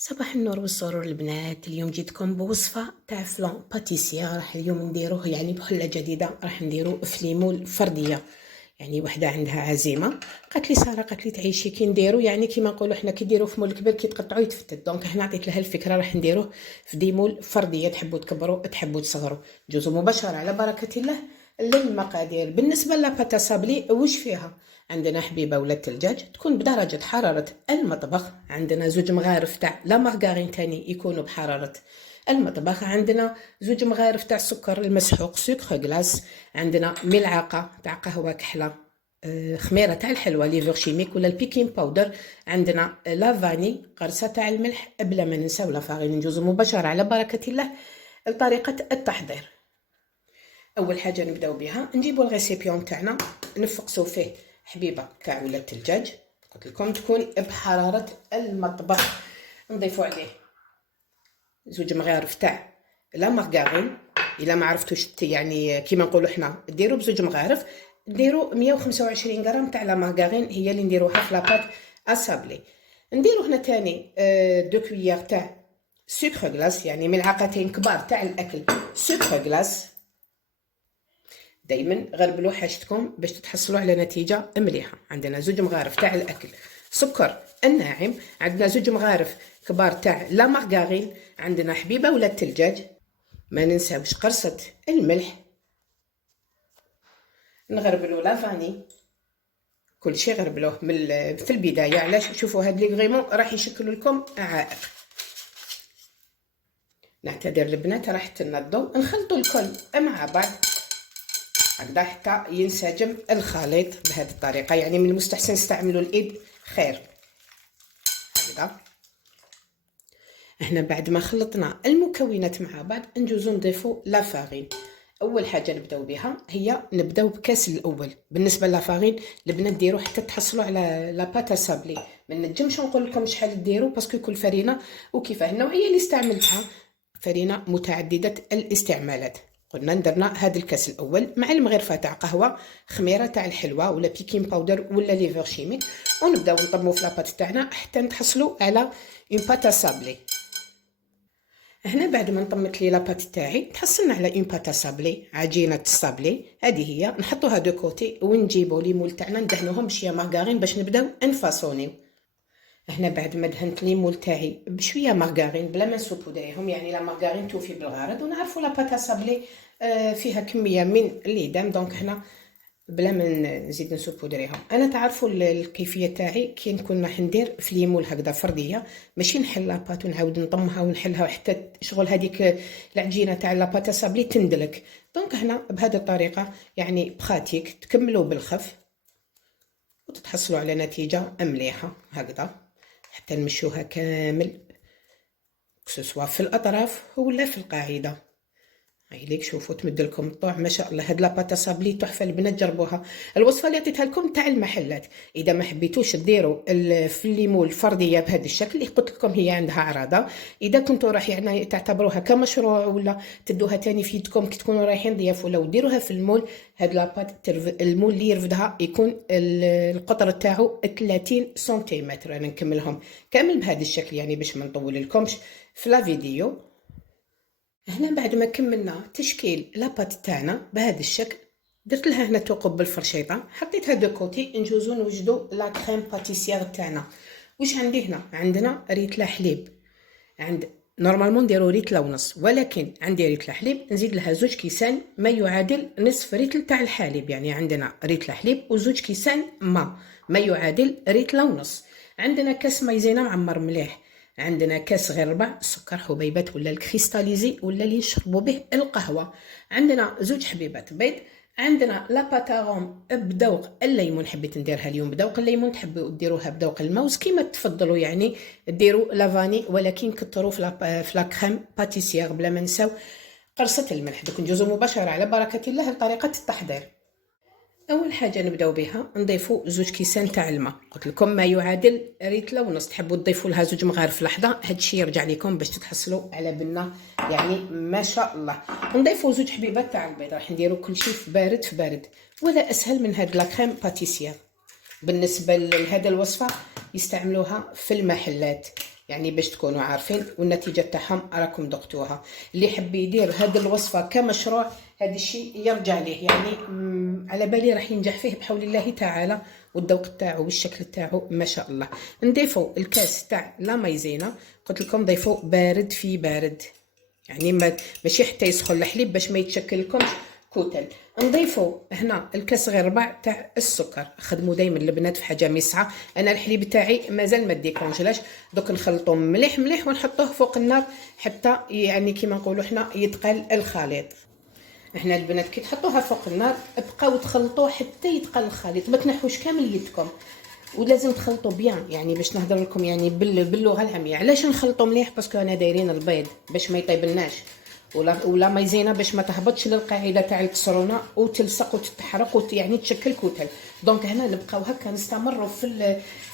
صباح النور والسرور البنات. اليوم جيتكم بوصفة تاع فلان باتيسيا. راح اليوم نديروه يعني بحلة جديدة، راح نديرو فليمول فردية. يعني وحدة عندها عزيمة قالت لي سارة، قالت لي تعيشي كي نديرو يعني كيما نقولوا حنا كي نديرو في مول كبير كي تقطعو يتفتت. دونك هنا عطيت لها الفكرة، راح نديروه في ديمول فردية، تحبوا تكبروا تحبوا تصغروا. جوزو مباشرة على بركة الله للمقادير. بالنسبة لاباتا سابلي وش فيها؟ عندنا حبيبه ولا الثلجاج تكون بدرجه حراره المطبخ، عندنا زوج مغارف تاع لا مارغارين تاني يكونوا بحراره المطبخ، عندنا زوج مغارف تاع السكر المسحوق سكر غلاس، عندنا ملعقه تاع قهوه كحله، خميره تاع الحلوه ليفر شيميك ولا البيكين باودر، عندنا لافاني، قرصه تاع الملح، بلا ما ننساو لا فارين. نجوزو مباشره على بركه الله لطريقه التحضير. اول حاجه نبداو بها نجيبوا الغيسيبيون تاعنا نفقسوا فيه حبيبه تاع ولا الثلجاج، قلت لكم تكون بحراره المطبخ. نضيفوا عليه زوج مغارف تاع لا مارغارين، الا ما عرفتوش يعني كيما نقولوا حنا ديروا بزوج مغارف، ديروا 125 غرام تاع لا مارغارين هي اللي نديروها في لاباط اسابلي. نديروا هنا تاني دو كويير تاع سكر غلاس، يعني ملعقتين كبار تاع الاكل سكر غلاس. دايما غربلوا حاجتكم باش تتحصلوا على نتيجه مليحه. عندنا زوج مغارف تاع الاكل سكر الناعم، عندنا زوج مغارف كبار تاع لا مارغارين، عندنا حبيبه ولا الثلجاج، ما ننساوش قرصه الملح، نغربلوا لافاني. كل شيء غربلوه في البدايه. علاش؟ شوفوا هاد لي غريمون راح يشكلوا لكم عائق. نعتذر البنات راح لنا الضوء. نخلطوا الكل مع بعض هكذا حتى ينسجم الخليط بهذه الطريقه. يعني من المستحسن استعملوا الايد خير هكذا. احنا بعد ما خلطنا المكونات مع بعض نجوزو نضيفوا لافارين. اول حاجه نبداو بها هي نبداو بكاس الاول. بالنسبه للافارين البنات ديروا حتى تحصلوا على لاباتا سابلي. ما نجمش نقول لكم شحال ديروا باسكو كل فرينه وكيفاه. النوعيه اللي استعملتها فرينه متعدده الاستعمالات. قلنا درنا هذا الكاس الاول مع المغرفه تاع قهوه، خميره تاع الحلوه ولا بيكين باودر ولا ليفر شيميك، ونبداو نطمو في لاباط تاعنا حتى نتحصلوا على اون باتا سابلي. هنا بعد ما نطمت لي لاباط تاعي تحصلنا على اون باتا سابلي، عجينه السابلي. هذه هي نحطوها دو كوتي ونجيبوا لي مول تاعنا ندهنوهم بشويه مارغارين باش نبداو نفاصونيو. هنا بعد ما دهنت لي مول تاعي بشويه مارغارين بلا ما نسوبودريهم، يعني لا مارغارين توفي بالغرض. ونعرفوا لاباتا سابلي فيها كميه من الليدام، دونك هنا بلا ما نزيد نسوبودريهم. انا تعرفوا الكيفيه تاعي كي نكون راح ندير في ليمول هكذا فرديه، ماشي نحل لاباط ونعاود نطمها ونحلها حتى شغل هذيك العجينه تاع لاباتا سابلي تندلك. دونك هنا بهذه الطريقه يعني بخاتيك تكملوا بالخف وتتحصلوا على نتيجه مليحه هكذا حتى نمشوها كامل سواء في الاطراف ولا في القاعده. هايليك شوفوا تمد لكم الطوع ما شاء الله. هاد لاباتا سابلي تحفه البنات، جربوها. الوصفه اللي عطيتها لكم تاع المحلات. اذا ما حبيتوش ديروا في الليمول فرديه بهذا الشكل اللي قلت لكم هي عندها عراضه، اذا كنتوا راح يعني تعتبروها كمشروع ولا تدوها تاني في يدكم كي تكونوا رايحين ضياف ولا وديروها في المول. هاد لاباط المول اللي يرفدها يكون القطر تاعو 30 سنتيمتر. انا نكملهم كامل بهذا الشكل يعني باش ما نطول لكمش في لا فيديو. هنا بعد ما كملنا تشكيل لاباط تاعنا بهذا الشكل درت لها هنا ثقب بالفرشيطه، حطيتها دو كوتي. نجوزو نوجدو لا كريم باتيسيير تاعنا. واش عندي هنا؟ عندنا ريتله حليب، عند نورمالمون نديرو ريتله ونص، ولكن عندي ريتله حليب نزيد لها زوج كيسان ما يعادل نصف ريتل تاع الحليب. يعني عندنا ريتله حليب وزوج كيسان ما يعادل ريتله ونص. عندنا كاس مايزينا معمر مليح، عندنا كاس غير ربع سكر حبيبات ولا الكريستاليزي ولا اللي نشربوا به القهوه، عندنا زوج حبيبات بيض، عندنا لاباتاغوم بذوق الليمون. حبيت نديرها اليوم بذوق الليمون، تحبوا ديروها بذوق الموز كيما تفضلوا. يعني ديروا لافاني ولكن كثروا في لا كريم باتيسيير بلا ما نساو قرصه الملح. دوك نجوزو مباشره على بركه الله لطريقه التحضير. اول حاجه نبداو بها نضيفوا زوج كيسان تاع الماء، قلت لكم ما يعادل ريتله ونص. تحبوا تضيفوا لها زوج مغارف لحظه هادشي يرجع لكم باش تتحصلوا على بنه يعني ما شاء الله. نضيفوا زوج حبيبات تاع البيض، راح نديروا كل شيء في بارد في بارد. ولا اسهل من هاد لا كريم باتيسيير. بالنسبه لهذا الوصفه يستعملوها في المحلات يعني باش تكونوا عارفين، والنتيجه تاعهم راكم ذقتوها. اللي يحب يدير هذه الوصفه كمشروع هذا الشيء يرجع ليه، يعني على بالي راح ينجح فيه بحول الله تعالى، والذوق تاعو والشكل تاعو ما شاء الله. نضيفوا الكاس تاع لا مايزينا، قلت لكم ضيفوا بارد في بارد، يعني ماشي حتى يسخن الحليب باش ما يتشكل لكمش كتل. نضيفوا هنا الكاس غير ربع تاع السكر. خدموا دائما البنات في حاجه ميسعه. انا الحليب تاعي مازال ما ديكونجلاش، دوك نخلطوه مليح مليح ونحطوه فوق النار حتى يعني كيما نقولوا حنا يتقل الخليط. احنا البنات كي تحطوها فوق النار بقاو تخلطوه حتى يتقل الخليط، ما تنحوش كامل يدكم، ولازم تخلطوا بيان. يعني باش نهضر لكم يعني باللغه العاميه، علاش نخلطوا مليح؟ باسكو انا دايرين البيض باش ما يطيبلناش، ولا مايزينا باش ما تهبطش للقاعده تاع الكسرونه وتلصق وتتحرق يعني تشكل كتل. دونك هنا نبقاو هكا نستمروا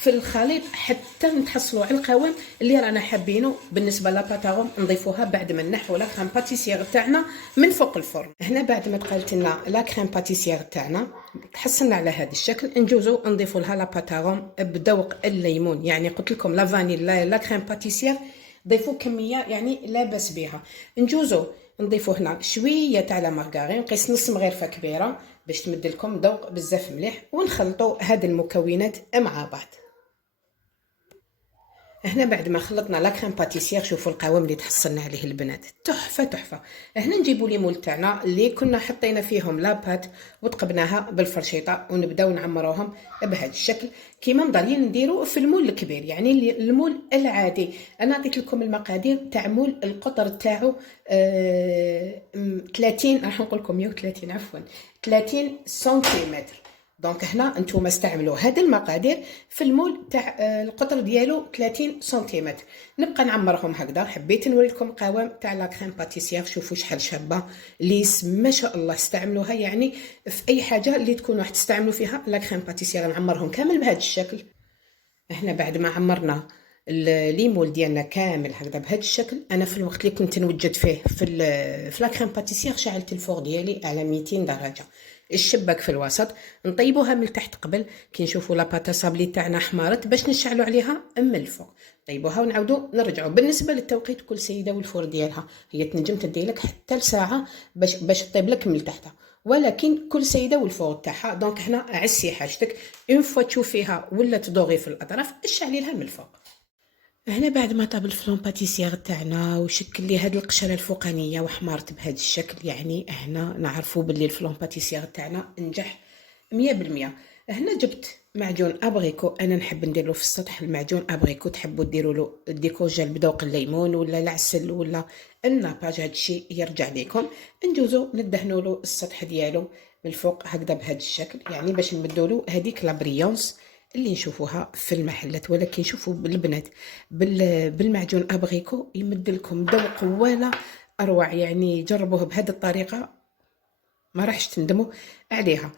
في الخليط حتى نتحصلوا على القوام اللي رانا حابينه. بالنسبه لاباتاغوم نضيفوها بعد ما نحو لا كريم باتيسيير تاعنا من فوق الفرن. هنا بعد ما تقالت لنا لا كريم باتيسيير تاعنا تحصلنا على هذا الشكل، نجوزو نضيفوا لها لاباتاغوم بذوق الليمون. يعني قلت لكم لا فانيل لا كريم باتيسيير ضيفوا كميه يعني لا باس بها. نجوزو نضيفوا هنا شويه تاع لا مارغرين، نقيس نص مغرفه كبيره باش تمد لكم ذوق بزاف مليح، ونخلطوا هاد المكونات مع بعض. هنا بعد ما خلطنا لا كريم باتيسيير شوفوا القوام اللي تحصلنا عليه البنات، تحفه تحفه. هنا نجيبوا لي مول تاعنا اللي كنا حطينا فيهم لابات وتقبناها بالفرشيطه، ونبداو نعمروهم بهذا الشكل كيما مضالين نديروا في المول الكبير، يعني المول العادي. انا عطيت لكم المقادير تاع مول القطر تاعو 30، راح نقول لكم 130 عفوا 30 سنتيمتر. دونك هنا انتم استعملوا هذه المقادير في المول تاع القطر ديالو 30 سنتيمتر. نبقى نعمرهم هكذا. حبيت نوري لكم قوام تاع لا كريم باتيسيير، شوفوا شحال شابه ليس ما شاء الله. استعملوها يعني في اي حاجه اللي تكونوا راح تستعملوا فيها لا كريم باتيسيير. نعمرهم كامل بهذا الشكل. احنا بعد ما عمرنا الليمول ديالنا كامل هكذا بهذا الشكل، انا في الوقت اللي كنت نوجد فيه في لا كريم باتيسيير شعلت الفور ديالي على 200 درجه، الشباك في الوسط. نطيبوها من تحت قبل كي نشوفوا لاباتا صابلي تاعنا حمارت باش نشعلوا عليها من الفوق. طيبوها ونعاودوا نرجعوا. بالنسبه للتوقيت كل سيده والفور ديالها، هي تنجم تدي لك حتى لساعه باش تطيب لك من تحتها، ولكن كل سيده والفور تاعها. دونك هنا عسي حاجتك اون فوا تشوفيها ولا تدوغي في الاطراف اشعلي لها من الفوق. هنا بعد ما طاب الفلون باتيسيير تاعنا وشكل لي هاد القشره الفوقانيه وحمارت بهذا الشكل، يعني هنا نعرفوا باللي الفلون باتيسيير تاعنا نجح 100%. هنا جبت معجون ابغيكو، انا نحب ندير له في السطح المعجون ابغيكو، تحبوا ديروا له ديكوجيل بذوق الليمون ولا العسل ولا الناباج، هذا الشيء يرجع لكم. نجوزو ندهنوا له السطح ديالو من الفوق هكذا بهذا الشكل، يعني باش نمدوا له هذيك لا بريونس اللي نشوفوها في المحلات. ولكن شوفوا البنات بالمعجون ابغيكو يمد لكم ذوق ولا اروع، يعني جربوه بهذه الطريقه ما راحش تندموا عليها.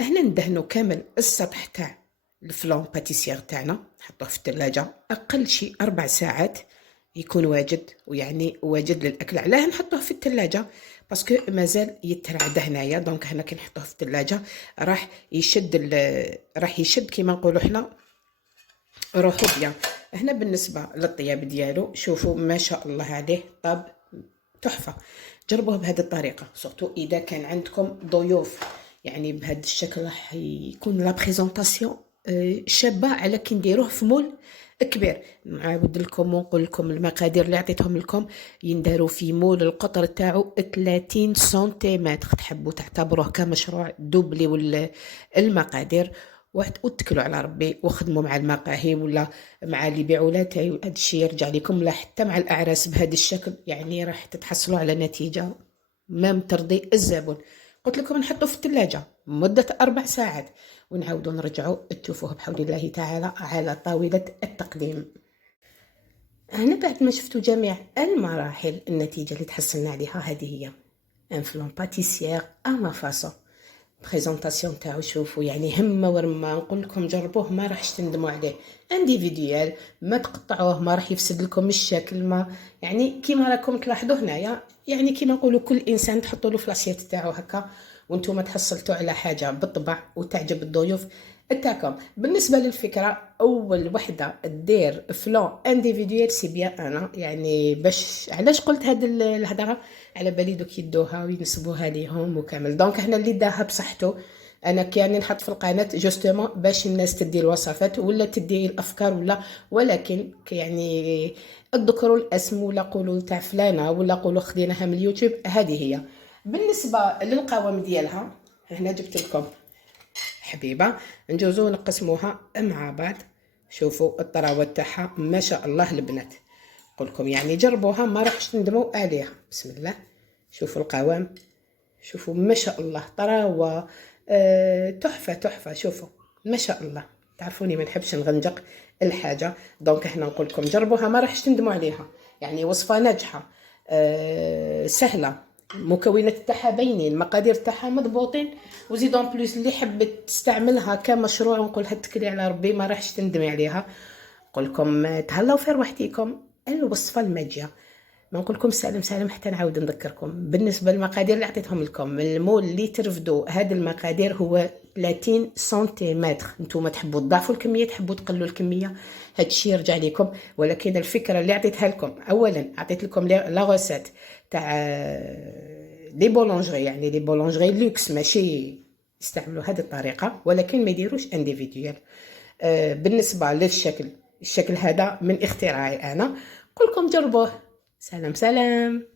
هنا ندهنوا كامل السطح تاع الفلون باتيسيير تاعنا، نحطوه في الثلاجه اقل شيء 4 ساعات يكون واجد، ويعني واجد للاكل. علاه نحطوه في الثلاجه؟ باسكو مازال يترعد هنايا. دونك هنا كي نحطوه في الثلاجه راح يشد كيما نقولوا حنا روحو بيان. هنا بالنسبه للطياب ديالو شوفوا ما شاء الله عليه طاب تحفه. جربوه بهذه الطريقه، سورتو اذا كان عندكم ضيوف، يعني بهذا الشكل راح يكون لا بريزونطاسيون شابه على كي نديروه في مول كبير. نعاود لكم ونقول لكم المقادير اللي عطيتهم لكم ينداروا في مول القطر تاعو 30 سنتيمتر. تحبوا تعتبروه كمشروع دوبلي المقادير واتكلوا على ربي وخدموا مع المقاهي ولا مع اللي يبيعوا لاتاي، هذا الشيء يرجع لكم. لا حتى مع الاعراس بهذا الشكل يعني راح تتحصلوا على نتيجه ما ترضي الزبون. قلت لكم نحطه في الثلاجه مده 4 ساعات ونعاودوا نرجعوا تشوفوه بحول الله تعالى على طاوله التقديم. هنا بعد ما شفتوا جميع المراحل النتيجه اللي تحصلنا عليها هذه هي ان فلون باتيسيير اما فاسون. بريزونطاسيون تاعو شوفوا يعني همه ورمه. نقول لكم جربوه ما راحش تندموا عليه. انديفيديوال ما تقطعوه ما راح يفسد لكم الشكل، ما يعني كيما راكم تلاحظوا هنايا، يعني كيما نقولوا كل انسان تحطوا له في لاسيت تاعو هكا وانتم تحصلتوا على حاجه بالطبع وتعجب الضيوف. تاعكم. بالنسبه للفكره، اول وحده دير فلان انديفيديوال سي بيان انا، يعني باش علاش قلت هاد الهضره، على بالي دوك يدوها وينسبوها ليهم وكامل. دونك احنا اللي داها بصحته، انا كاني نحط في القناه جوستومون باش الناس تدي الوصفات ولا تدي الافكار ولا، ولكن يعني اذكروا الاسم ولا قولوا تاع فلانه ولا قولوا خديناها من اليوتيوب. هذه هي. بالنسبه للقوام ديالها، هنا جبت لكم حبيبه، نجوزو نقسموها مع بعض. شوفوا الطراوه تاعها ما شاء الله البنات، نقولكم يعني جربوها ما راحش تندموا عليها. بسم الله، شوفوا القوام، شوفوا ما شاء الله طراوه تحفه تحفه. شوفوا ما شاء الله، تعرفوني ما نحبش نغنجق الحاجه، دونك احنا نقول لكم جربوها ما راحش تندموا عليها. يعني وصفه ناجحه سهله، المكونات تاعها باينين، المقادير تاعها مضبوطين، وزيدون بلوس اللي حبت تستعملها كمشروع نقولها اتكلي على ربي ما راحش تندمي عليها. نقول لكم تهلاو في روحتكم. الوصفه الماجيه، ما نقولكم سالم سالم حتى نعاود نذكركم. بالنسبه للمقادير اللي عطيتهم لكم، المول اللي ترفدوا هاد المقادير هو 30 سنتيمتر. نتوما تحبوا تضاعفوا الكميه، تحبوا تقلوا الكميه، هادشي يرجع لكم. ولكن الفكره اللي عطيتها لكم، اولا عطيت لكم لا غوسيت تاع لي بولونجري، يعني لي بولونجري لوكس ماشي يستعملوا هذه الطريقه، ولكن ما يديروش انديفيديوال. بالنسبه للشكل، الشكل هذا من اختراعي انا، قولكم جربوه. سلام سلام.